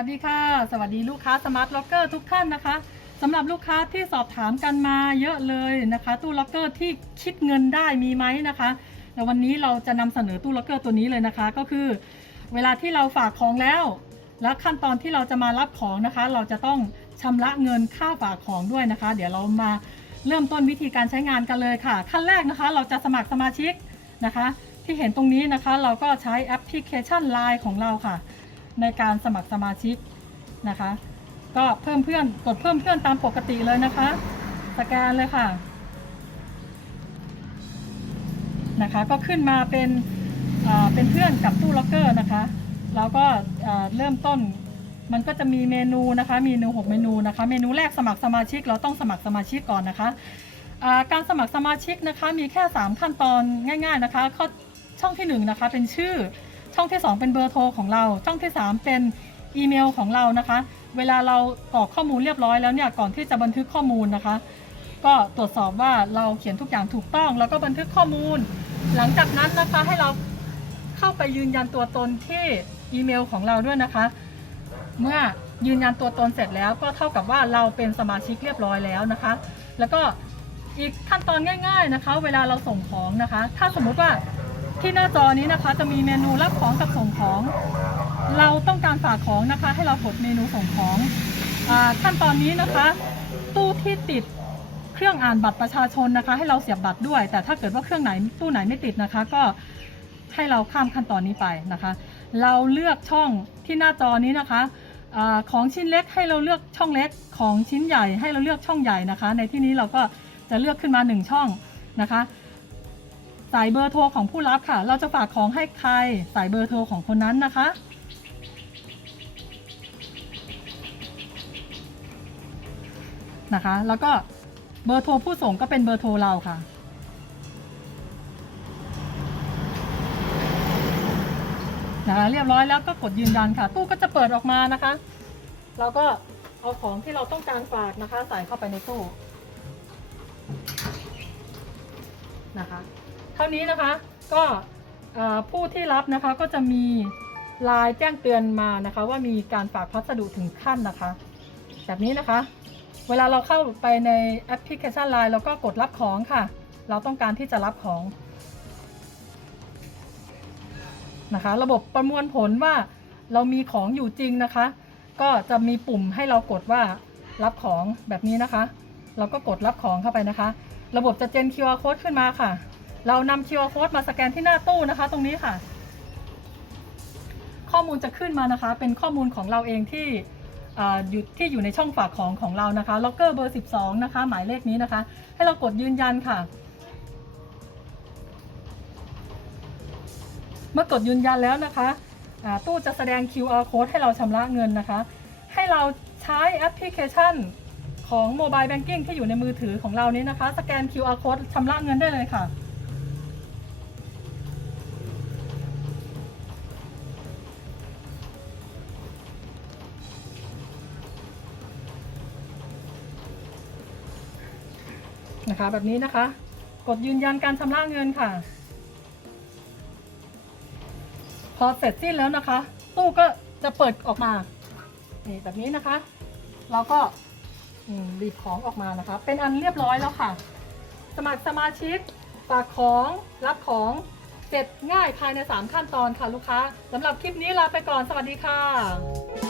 วัสดีค่ะ สวัสดีลูกค้าสมาร์ทล็อกเกอร์ทุกท่านนะคะสำหรับลูกค้าที่สอบถามกันมาเยอะเลยนะคะ ตู้ล็อกเกอร์ที่คิดเงินได้มีไหมนะคะแต่วันนี้เราจะนำเสนอตู้ล็อกเกอร์ตัวนี้เลยนะคะ ก็คือ เวลาที่เราฝากของแล้ว แล้วขั้นตอนที่เราจะมารับของนะคะ เราจะต้องชำระเงินค่าฝากของด้วยนะคะ เดี๋ยวเรามาเริ่มต้นวิธีการใช้งานกันเลยค่ะ ขั้นแรกนะคะ เราจะสมัครสมาชิกนะคะ ที่เห็นตรงนี้นะคะ เราก็ใช้แอปพลิเคชัน Line ของเราค่ะ ในการสมัครสมาชิกนะคะ ก็เพิ่มเพื่อนกดเพิ่มเพื่อนตามปกติเลยนะคะ สแกนเลยค่ะนะคะ ก็ขึ้นมาเป็นเป็นเพื่อนกับตู้ล็อกเกอร์นะคะแล้วก็เริ่มต้นมันก็จะมีเมนูนะคะมีเมนู 6 เมนูนะคะ เมนูแรกสมัครสมาชิก เราต้องสมัครสมาชิกก่อนนะคะการสมัครสมาชิกนะคะมีแค่ 3 ขั้นตอนง่าย ๆนะคะข้อช่องที่1นงนะคะเป็นชื่อ ช่องที่ 2 เป็นเบอร์โทรของเรา ช่องที่ 3 เป็นอีเมลของเรานะคะ เวลาเรากรอกข้อมูลเรียบร้อยแล้วเนี่ยก่อนที่จะบันทึกข้อมูลนะคะ ก็ตรวจสอบว่าเราเขียนทุกอย่างถูกต้อง แล้วก็บันทึกข้อมูล หลังจากนั้นนะคะให้เราเข้าไปยืนยันตัวตนที่อีเมลของเราด้วยนะคะ เมื่อยืนยันตัวตนเสร็จแล้วก็เท่ากับว่าเราเป็นสมาชิกเรียบร้อยแล้วนะคะ แล้วก็อีกขั้นตอนง่าย ๆนะคะ เวลาเราส่งของนะคะ ถ้าสมมุติว่า ที่หน้าจอนี้นะคะจะมีเมนูรับของกับส่งของ เราต้องการฝากของนะคะ ให้เรากดเมนูส่งของอขั้นตอนนี้นะคะ ตู้ที่ติดเครื่องอ่านบัตรประชาชนนะคะ ให้เราเสียบบัตรด้วย แต่ถ้าเกิดว่าเครื่องไหนตู้ไหนไม่ติดนะคะ ก็ให้เราข้ามขั้นตอนนี้ไปนะคะ เราเลือกช่องที่หน้าจอนี้นะคะอของชิ้นเล็กให้เราเลือกช่องเล็กของชิ้นใหญ่ให้เราเลือกช่องใหญ่นะคะ ในที่นี้เราก็จะเลือกขึ้นมาหนึ่งช่องนะคะ ใส่เบอร์โทรของผู้รับค่ะ เราจะฝากของให้ใครใส่เบอร์โทรของคนนั้นนะคะ นะคะ แล้วก็เบอร์โทรผู้ส่งก็เป็นเบอร์โทรเราค่ะ นะคะ เรียบร้อยแล้วก็กดยืนยันค่ะ ตู้ก็จะเปิดออกมานะคะ เราก็เอาของที่เราต้องการฝากนะคะ ใส่เข้าไปในตู้นะคะ ท่านี้นะคะก็ผู้ที่รับนะคะก็จะมีไลน์แจ้งเตือนมานะคะ ว่ามีการฝากพัสดุถึงขั้นนะคะ แบบนี้นะคะ เวลาเราเข้าไปในแอปพลิเคชัน Line เราก็กดรับของค่ะ เราต้องการที่จะรับของนะคะ ระบบประมวลผลว่าเรามีของอยู่จริงนะคะ ก็จะมีปุ่มให้เรากดว่ารับของแบบนี้นะคะ เราก็กดรับของเข้าไปนะคะ ระบบจะเจน QR code ขึ้นมาค่ะ เรานำ QR code มาสแกนที่หน้าตู้นะคะ ตรงนี้ค่ะ ข้อมูลจะขึ้นมานะคะ เป็นข้อมูลของเราเองที่อยู่ที่อยู่ในช่องฝากของของเรานะคะล็อกเกอร์เบอร์ 12 นะคะ หมายเลขนี้นะคะ ให้เรากดยืนยันค่ะ เมื่อกดยืนยันแล้วนะคะตู้จะแสดง QR code ให้เราชำระเงินนะคะ ให้เราใช้แอปพลิเคชันของโมบายแบงกิ้งที่อยู่ในมือถือของเรานี้นะคะ สแกน QR code ชำระเงินได้เลยค่ะ นะคะ แบบนี้นะคะ กดยืนยันการชำระเงินค่ะ พอเสร็จสิ้นแล้วนะคะ ตู้ก็จะเปิดออกมานี่แบบนี้นะคะ เราก็อืมบีบของออกมานะคะ เป็นอันเรียบร้อยแล้วค่ะ สมัครสมาชิกฝากของรับของเสร็จง่ายภายใน 3 ขั้นตอนค่ะลูกค้าสำหรับคลิปนี้ลาไปก่อนสวัสดีค่ะ